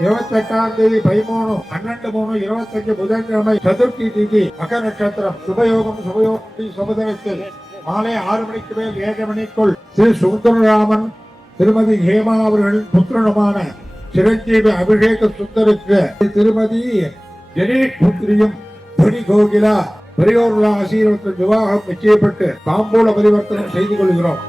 28ஆம் தேதி 13/12/25 புதன்கிழமை சதுர்த்தி திதி மக நட்சத்திரம் சுபயோகம் சுபதினத்தில் மாலை 6 மணிக்கு மேல் 7 மணிக்குள் ஸ்ரீ சுந்தரராமன் திருமதி ஹேமா அவர்களின் புத்திரனுமான சிரஞ்சீவி அபிஷேக சுந்தருக்கு திருமதி ஜெனீஷ் புத்திரியும் துணி கோகிலா பெரியோர்களால் ஆசீர்வாதத்தில் விவாகம் நிச்சயப்பட்டு தாம்பூல பரிவர்த்தனம் செய்து கொள்கிறோம்.